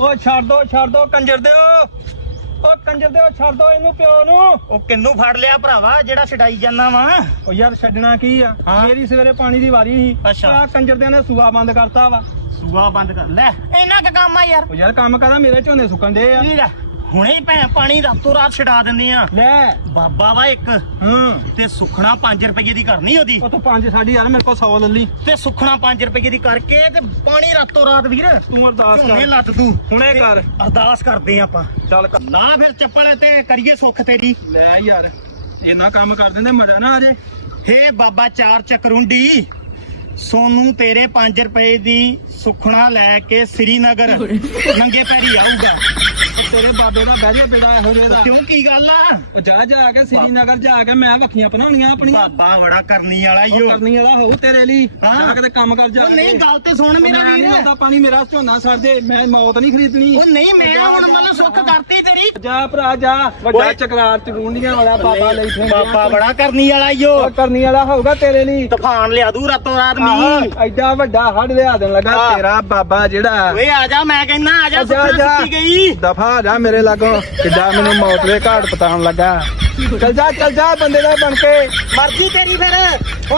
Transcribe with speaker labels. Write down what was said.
Speaker 1: ਓ ਛੱਡ ਦੋ ਛੱਡ ਦੋ ਕੰਜਰ ਦਿਓ। ਓ ਕੰਜਰ ਦਿਓ ਛੱਡ ਦੋ ਇਹਨੂੰ ਪਿਓ ਨੂੰ।
Speaker 2: ਉਹ ਕਿੰਨੂੰ ਫੜ ਲਿਆ ਭਰਾਵਾ ਜਿਹੜਾ ਛਡਾਈ ਜਾਂਦਾ ਵਾ।
Speaker 1: ਓ ਯਾਰ ਛੱਡਣਾ ਕੀ ਆ?
Speaker 2: ਹਾਂ।
Speaker 1: ਮੇਰੀ ਸਵੇਰੇ ਪਾਣੀ ਦੀ ਵਾਰੀ ਸੀ।
Speaker 2: ਅੱਛਾ।
Speaker 1: ਆਹ ਕੰਜਰ ਦਿਆਂ ਨੇ ਸੂਆ ਬੰਦ ਕਰਤਾ ਵਾ।
Speaker 2: ਸੂਆ ਬੰਦ ਕਰ ਲੈ। ਇਹਨਾਂ ਕੁ ਕੰਮ ਆ ਯਾਰ।
Speaker 1: ਓ ਯਾਰ ਕੰਮ ਕਰਾ ਮੇਰੇ ਝੋਨੇ ਸੁੱਕਣ ਦੇ ਆ।
Speaker 2: ਕੀ ਲੈ, ਹੁਣੇ ਹੀ ਭੈਣ ਪਾਣੀ ਰਾਤੋਂ ਰਾਤ ਛਡਾ ਦਿੰਦੇ ਆ।
Speaker 1: ਲੈ।
Speaker 2: ਬਾਬਾ ਵਾ ਇੱਕ।
Speaker 1: ਹੂੰ।
Speaker 2: ਤੇ ਸੁਖਣਾ 5 ਰੁਪਏ ਦੀ ਕਰਨੀ ਉਹਦੀ।
Speaker 1: ਉਹ ਤੂੰ ਪੰਜ ਸਾਡੀ ਯਾਰ ਮੇਰੇ ਕੋਲ 100 ਲੱਲੀ
Speaker 2: ਤੇ ਸੁਖਣਾ 5 ਰੁਪਏ ਦੀ ਕਰਕੇ ਤੇ ਪਾਣੀ ਰਾਤੋਂ ਰਾਤ ਵੀਰ।
Speaker 1: ਤੂੰ ਅਰਦਾਸ ਕਰ।
Speaker 2: ਲੱਦ ਤੂੰ।
Speaker 1: ਹੁਣੇ ਕਰ।
Speaker 2: ਅਰਦਾਸ ਕਰਦੇ ਆਪਾਂ।
Speaker 1: ਚੱਲ
Speaker 2: ਨਾ ਫਿਰ ਚੱਪਲ ਤੇ ਕਰੀਏ ਸੁੱਖ ਤੇਰੀ।
Speaker 1: ਲੈ ਯਾਰ ਇੰਨਾ ਕੰਮ ਕਰ ਦਿੰਦੇ ਮਜ਼ਾ ਨਾ ਆ ਜੇ।
Speaker 2: ਹੇ ਬਾਬਾ ਚਾਰ ਚਕਰੁੰਡੀ ਸੋਨੂੰ ਤੇਰੇ 5 ਰੁਪਏ ਦੀ ਸੁਖਣਾ ਲੈ ਕੇ ਸ੍ਰੀਨਗਰ। ਨੰਗੇ ਪੈਰੀ ਆਊਗਾ।
Speaker 1: ਤੇਰੇ ਬਾਬੇ ਦਾ ਬਹਿ ਜੇ ਬੇੜਾ ਇਹੋ ਜਿਹੇ ਦਾ
Speaker 2: ਕਿਉਂ ਕੀ ਗੱਲ ਆ
Speaker 1: ਉਹ ਜਾ ਜਾ ਕੇ ਸ੍ਰੀਨਗਰ ਜਾ ਕੇ ਮੈਂ ਵੱਖੀਆਂ ਬਣਾਉਣੀਆਂ ਆਪਣੀਆਂ
Speaker 2: ਬਾਬਾ ਬੜਾ ਕਰਨੀ ਵਾਲਾ ਈ
Speaker 1: ਉਹ
Speaker 2: ਓ
Speaker 1: ਕਰਨੀ ਵਾਲਾ ਹੋਊ ਤੇਰੇ ਲਈ
Speaker 2: ਹਾਂ।
Speaker 1: ਜਾ ਕੇ ਤੇ ਕੰਮ ਕਰ ਜਾ
Speaker 2: ਉਹ ਨਹੀਂ। ਗੱਲ ਤੇ ਸੁਣ ਮੇਰਾ
Speaker 1: ਮੈਂ ਨਹੀਂ
Speaker 2: ਵੀਰ
Speaker 1: ਆਉਂਦਾ ਪਾਣੀ ਮੇਰਾ ਝੋਨਾ ਸੜ ਜੇ ਮੈਂ ਮੌਤ ਨਹੀਂ ਖਰੀਦਣੀ
Speaker 2: ਉਹ ਨਹੀਂ ਮੈਂ ਹੁਣ ਮਨ ਸੁੱਖ। ਕਰਤੀ ਤੇਰੀ
Speaker 1: ਜਾ ਭਰਾ ਜਾ ਵੱਡਾ
Speaker 2: ਓਏ।
Speaker 1: ਚਕਰਾਰ ਚਗੁੰਡੀਆਂ ਵਾਲਾ ਬਾਬਾ ਲਈ ਫਿਰਦੇ ਆ।
Speaker 2: ਬਾਬਾ ਬੜਾ ਕਰਨੀ ਵਾਲਾ ਈ ਓ
Speaker 1: ਉਹ ਕਰਨੀ ਵਾਲਾ ਹੋਊਗਾ ਤੇਰੇ ਲਈ
Speaker 2: ਤੂਫਾਨ ਲਿਆ ਦੂ ਰਾਤੋਂ ਰਾਤ ਮੀਂਹ
Speaker 1: ਆਹ, ਐਡਾ ਵੱਡਾ ਹੜ ਲਿਆ ਦੇਣ ਲੱਗਾ
Speaker 2: ਹਾਂ।
Speaker 1: ਤੇਰਾ ਬਾਬਾ ਜਿਹੜਾ
Speaker 2: ਓਏ ਆ ਜਾ ਮੈਂ ਕਹਿੰਦਾ ਆ ਜਾ
Speaker 1: ਜਾ,
Speaker 2: ਸੁੱਖਣਾ
Speaker 1: ਜਾ।
Speaker 2: ਗਈ
Speaker 1: ਦਫਾ ਜਾ ਮੇਰੇ ਲਾਗੋਂ, ਕਿੱਡਾ ਮੈਨੂੰ ਮੌਤ ਦੇ ਘਾਟ ਪਤਾਉਣ ਲੱਗਾ। ਚੱਲ ਜਾ ਚੱਲ ਜਾ ਬੰਦੇ ਦਾ ਬਣ ਕੇ।
Speaker 2: ਮਰਜ਼ੀ ਤੇਰੀ ਫਿਰ।